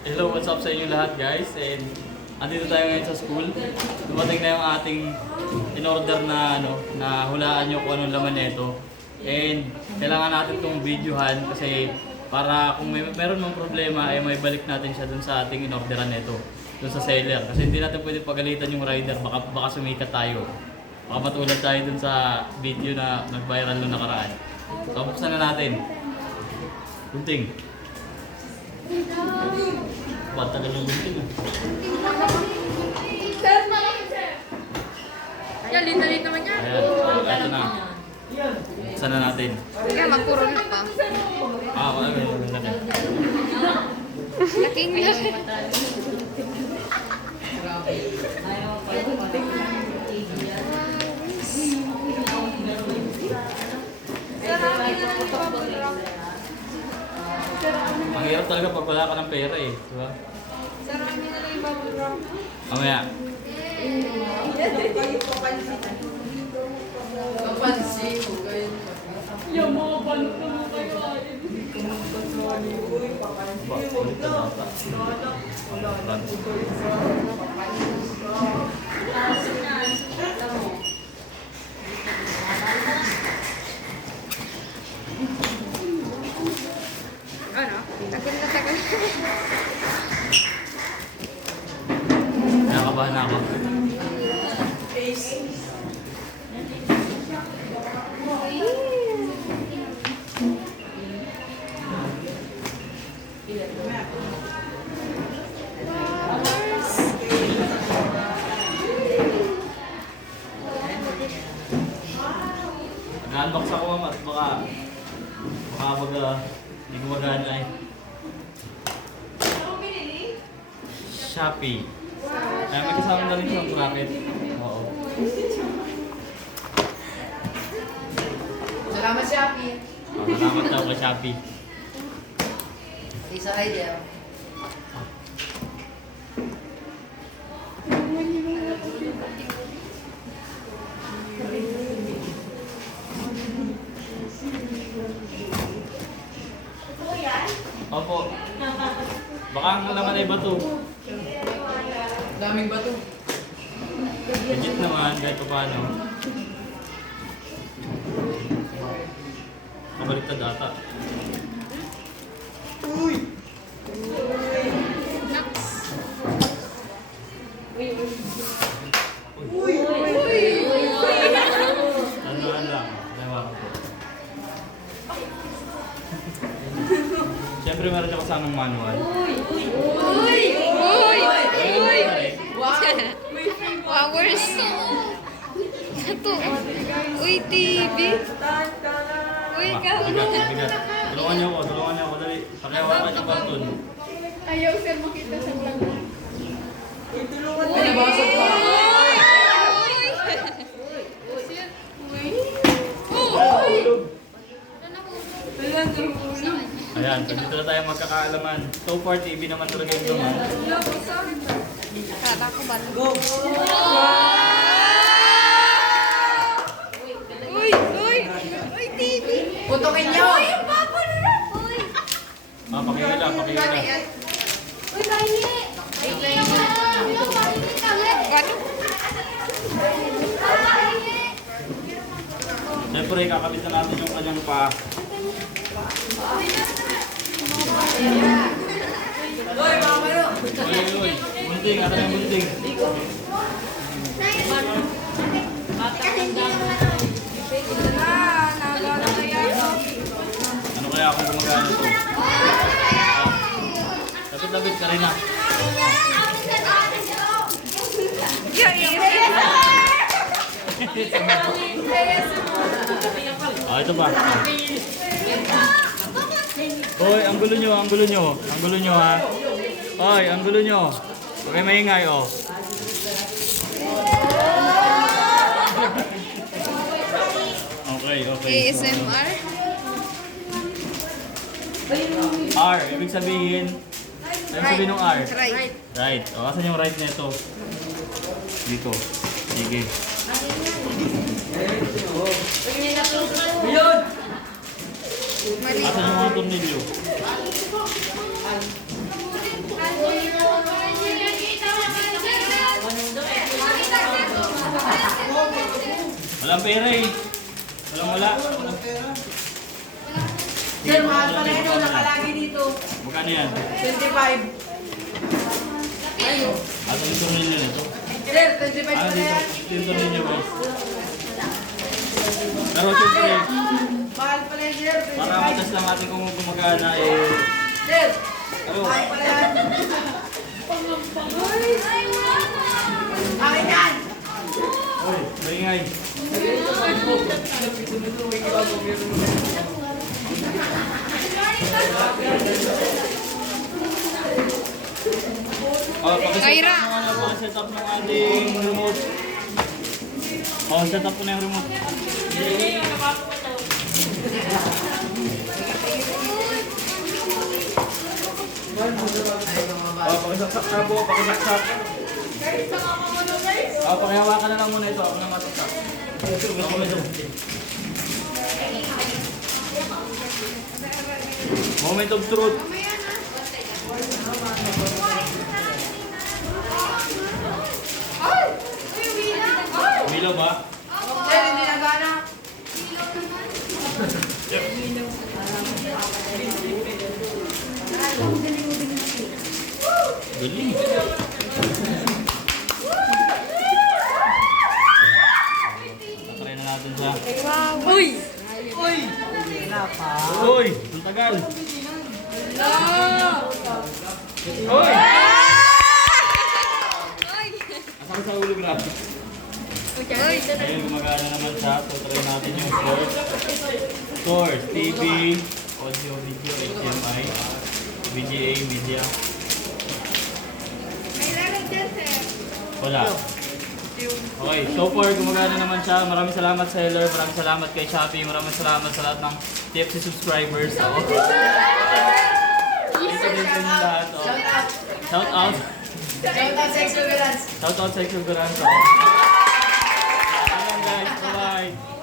Hello, what's up sa inyo lahat guys? And andito tayo ngayon sa school. Dumating na yung ating in-order na na hulaan nyo kung anong laman nito. And kailangan natin itong videohan kasi para kung meron mong problema ay may balik natin siya dun sa ating in-orderan nito. Dun sa seller. Kasi hindi natin pwede pagalitan yung rider, baka sumikat tayo. Baka matulad tayo dun sa video na nag-viral nung nakaraan. So, buksan na natin. Gunting. Ba't tagal yung gunting ah? Yan, lita-lita naman yan. Ayan, ito na. Buksan na natin. Kaya magkurong na pa. Wala na. Laking laki. Ang hirap talaga pag wala ka ng pera eh. Diba? Sarami na lang yung bubble wrap. Mamaya. Kapansin ko kayo. Yung mga balot na mga kayo. Ulit na data. Ano? Tagal na tagal. Nakakabahan na ako. Nag-unbox ako at baka hindi gumagana eh. Shopee. Ay, may kasama na rin sa bracket. Oo. Salamat, Shopee. Salamat daw kay Shopee. Isa idea. Opo. Baka ang laman ay bato. Daming bato. Legit naman, kahit pa paano. Kabaliktad ata. Uy! Uy! Ano lang? Nawa ko po. Siyempre meron siya kasamang manual. Uy! Uy! Uy! Wow! Flowers. Ito. Uy, TV. Uy, Bigat. Tulungan niyo ako, dali. Pakihawakan yung karton. Ayaw sir makita sa vlog. Uy, tulungan mo. Nabasag pa. Ayan, dito na tayo magkakaalaman. So far, TV naman talaga yung laman. Kala ko ba? Go! Uy! Uy, TV! Putukin niyo! Uy, yung bubble wrap! Uy! Pakihila. Uy, bayi! Ano? Siyempre, kakabit na natin yung kanyang paa. Uy, mga mano! Uy. Bunting, ata yung bunting. Ano kaya kung gumagana ito? Lapit ka rin ah. Ito ba? Hoy, ang gulo nyo ha. Hoy, ang gulo nyo. Huwag kayo maingay oh. Okay. ASMR? R, ibig sabihin ng R? Right. Right. O, asan yung right nito? Dito. Sige. Mali. Asan yung mga tornilyo? Walang pera eh. Wala. Sir, mahal pala ito. Nakalagi dito. Magkano yan? 25. At yung tornilyo nito. Sir, 25 Ah, pala dito. yan. Yung tornilyo guys. Pero siyempre, Mahal pala yan, sir. para 25. matas lang natin kung gumagana eh. Sir, Ano? mahal pala yan. Akin yan. Uy, maingay. Oh, Kyra. Set up ng ating remote. Oh, set up ko na yung remote. Oh, pakisaksak na po, pakisaksak. Oh, pakihawakan na lang muna ito. Ako na mataksak. Ako na ito. Moment of truth. Milo ba? Sir, hindi nagana. Galing. Patry na natin siya. Uy! Uy! Ang tagal! Uy! Asang sa ulo grabe. Ayun, gumagana naman siya. So, try natin yung source. Source, TV, audio, video, HDMI, VGA, media. Wala. Okay, so far gumagana naman siya. Maraming salamat sa seller, maraming salamat kay Shopee, maraming salamat sa lahat ng TFC subscribers. Thank you din sa inyo lahat. Oh. Shout out. Shout out. Shout out sa Exuberance. Shout out sa Exuberance. Ayan guys, bye-bye.